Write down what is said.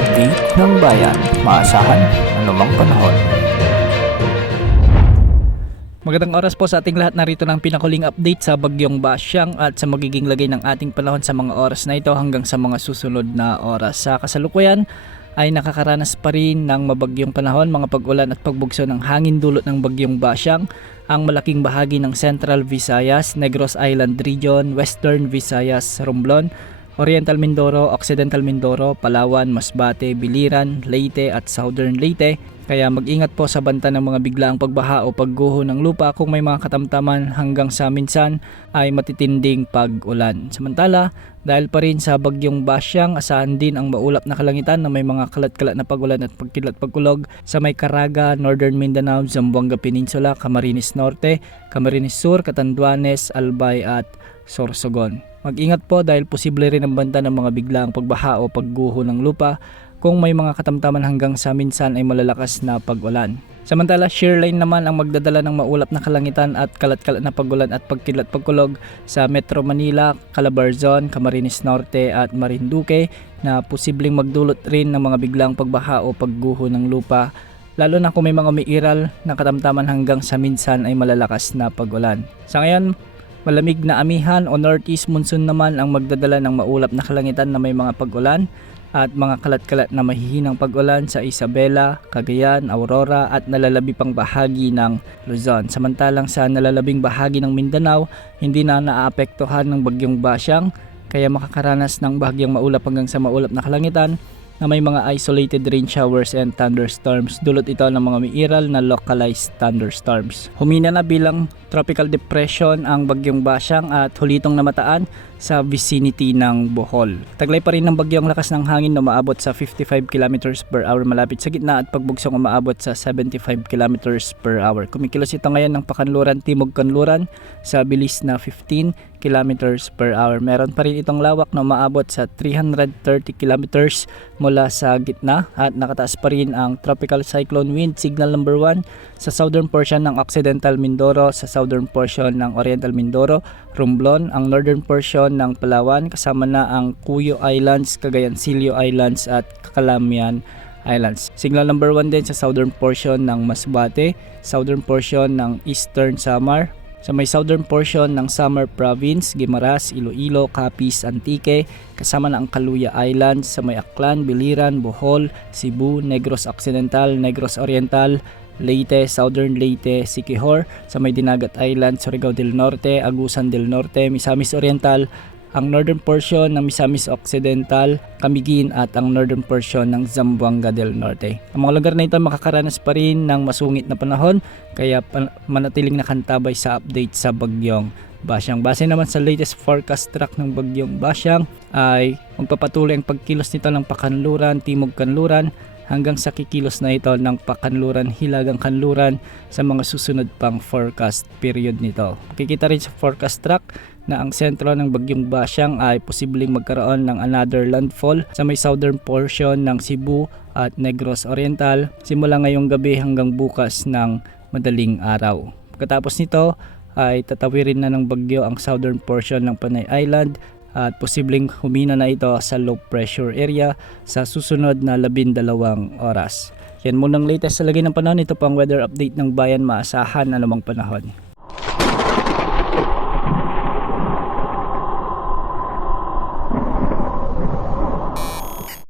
update ng bayan. Maasahan anumang panahon. Magandang oras po sa ating lahat. Narito ng pinakuling update sa bagyong Basyang at sa magiging lagay ng ating panahon sa mga oras na ito hanggang sa mga susunod na oras. Sa kasalukuyan ay nakakaranas pa rin ng mabagyong panahon, mga pag-ulan at pagbugso ng hangin dulot ng bagyong Basyang ang malaking bahagi ng Central Visayas, Negros Island Region, Western Visayas, Romblon, Oriental Mindoro, Occidental Mindoro, Palawan, Masbate, Biliran, Leyte at Southern Leyte. Kaya mag-ingat po sa banta ng mga biglaang pagbaha o pagguho ng lupa kung may mga katamtaman hanggang sa minsan ay matitinding pag-ulan. Samantala, dahil pa rin sa bagyong Basyang, asahan din ang maulap na kalangitan na may mga kalat-kalat na pag-ulan at pagkilat pagkulog sa may Caraga, Northern Mindanao, Zamboanga Peninsula, Camarines Norte, Camarines Sur, Catanduanes, Albay at Sorsogon. Mag-ingat po dahil posible rin ang banta ng mga biglaang pagbaha o pagguho ng lupa kung may mga katamtaman hanggang sa minsan ay malalakas na pag-ulan. Samantala, shear line naman ang magdadala ng maulap na kalangitan at kalat-kalat na pag-ulan at pagkilat pagkulog sa Metro Manila, Calabarzon, Camarines Norte at Marinduque na posibleng magdulot rin ng mga biglang pagbaha o pagguho ng lupa, lalo na kung may mga umiiral na katamtaman hanggang sa minsan ay malalakas na pag-ulan. Sa ngayon, malamig na amihan o northeast monsoon naman ang magdadala ng maulap na kalangitan na may mga pag-ulan at mga kalat-kalat na mahihinang pag-ulan sa Isabela, Cagayan, Aurora at nalalabi pang bahagi ng Luzon. Samantalang sa nalalabing bahagi ng Mindanao, hindi na naaapektuhan ng bagyong Basyang, kaya makakaranas ng bahagyang maulap hanggang sa maulap na kalangitan na may mga isolated rain showers and thunderstorms. Dulot ito ng mga umiiral na localized thunderstorms. Humina na bilang tropical depression ang bagyong Basyang at hulitong namataan sa vicinity ng Bohol. Taglay pa rin ng bagyong lakas ng hangin na umaabot sa 55 km per hour malapit sa gitna at pagbugsong umaabot sa 75 km per hour. Kumikilos ito ngayon ng pakanluran timog kanluran sa bilis na 15 km per hour. Meron pa rin itong lawak na umaabot sa 330 km mula sa gitna at nakataas pa rin ang tropical cyclone wind signal number 1 sa southern portion ng Occidental Mindoro, sa southern portion ng Oriental Mindoro, Romblon, ang northern portion ng Palawan kasama na ang Cuyo Islands, Cagayancillo Islands at Calamian Islands. Signal number 1 din sa southern portion ng Masbate, southern portion ng Eastern Samar, sa may southern portion ng Samar Province, Guimaras, Iloilo, Capiz, Antique, kasama na ang Caluya Islands, sa may Aklan, Biliran, Bohol, Cebu, Negros Occidental, Negros Oriental, Leyte, Southern Leyte, Siquijor, sa may Dinagat Island, Surigao del Norte, Agusan del Norte, Misamis Oriental, ang northern portion ng Misamis Occidental, Camiguin at ang northern portion ng Zamboanga del Norte. Ang mga lugar na ito makakaranas pa rin ng masungit na panahon, kaya manatiling nakantabay sa update sa bagyong Basyang. Base naman sa latest forecast track ng bagyong Basyang ay magpapatuloy ang pagkilos nito ng pakanluran, timog kanluran hanggang sa kikilos na ito ng pakanluran, hilagang kanluran sa mga susunod pang forecast period nito. Makikita rin sa forecast track na ang sentro ng bagyong Basyang ay posibleng magkaroon ng another landfall sa may southern portion ng Cebu at Negros Oriental simula ngayong gabi hanggang bukas ng madaling araw. Pagkatapos nito ay tatawirin na ng bagyo ang southern portion ng Panay Island at posibleng humina na ito sa low pressure area sa susunod na 12 oras. Yan munang latest sa lagay ng panahon. Ito po ang weather update ng bayan. Maasahan anumang panahon.